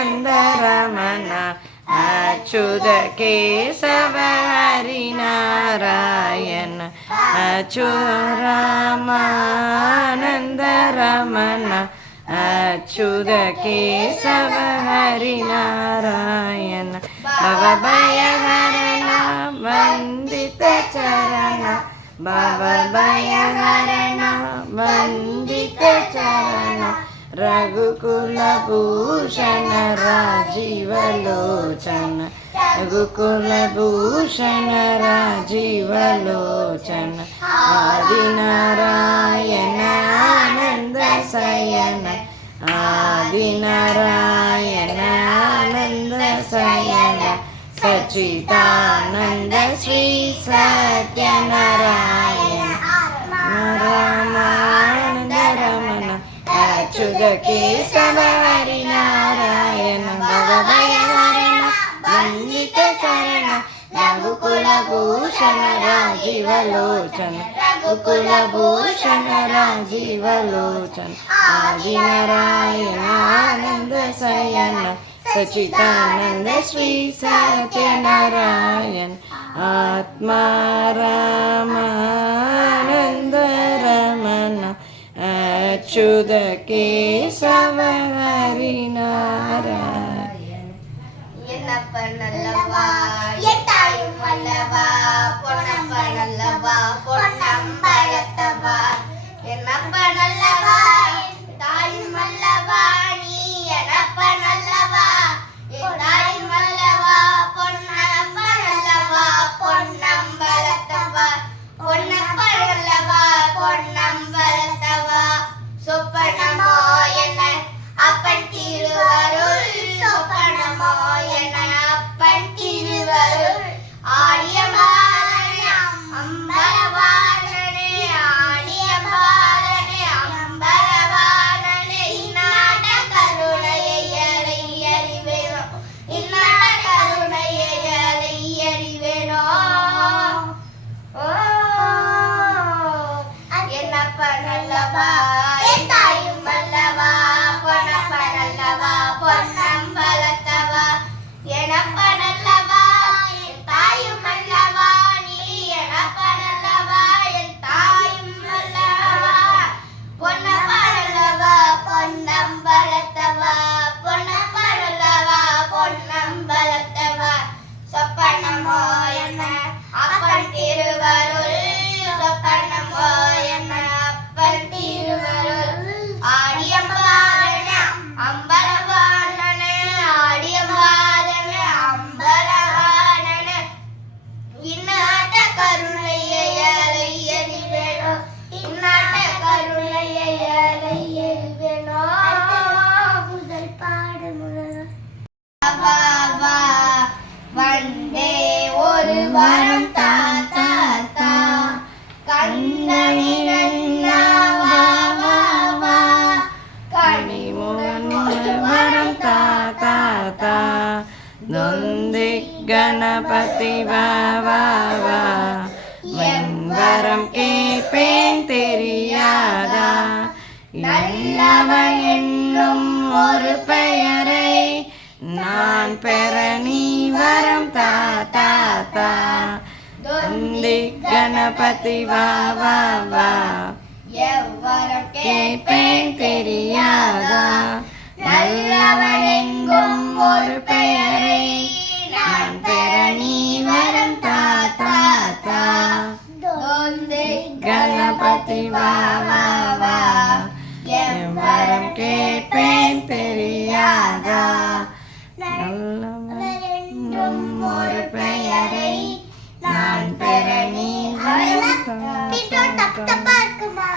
రమానందరమణ అచ్యుత కేశవ హరినారాయణ అచు రామానందరమణ అచ్యుత కేశవ హరినారాయణ భవభయ హరణ వందిత చరణ भवभयहरण वन्दितचरण रघुकुलभूषण राजीवलोचन रघुकुलभूषण राजीवलोचन आदिनारायण आनन्दशयन आदिनारायण आनन्दशयन सचिदानन्द श्री सत् अच्युत केशव हरि नारायण भगवय हरण वन्दित चरण रघुकुलभूषण राजीवलोचन रघुकुलभूषण राजीवलोचन आदिनारायण आनन्द शयन सचिदानन्द श्री सत्यनारायण आत्मा रामानन्द रमण अच्युत केशव हरिनारायण கணபதி வா வா வரம் கேட்பேன் தெரியாதா? நல்லவன் என்னும் ஒரு பெயரை நான் பெற நீ வரம் தாத்தா தா தொந்தி கணபதி வா வா எவ்வரம் கேட்பேன் தெரியாதா? நல்லவன் எங்கும் ஒரு பெயரை கணபதி வா வா வா என் வரம் கேட்பேன் தெரியாதா நல்ல ஒரு பெயரை நான் பெற நீ வரம் இருக்குமா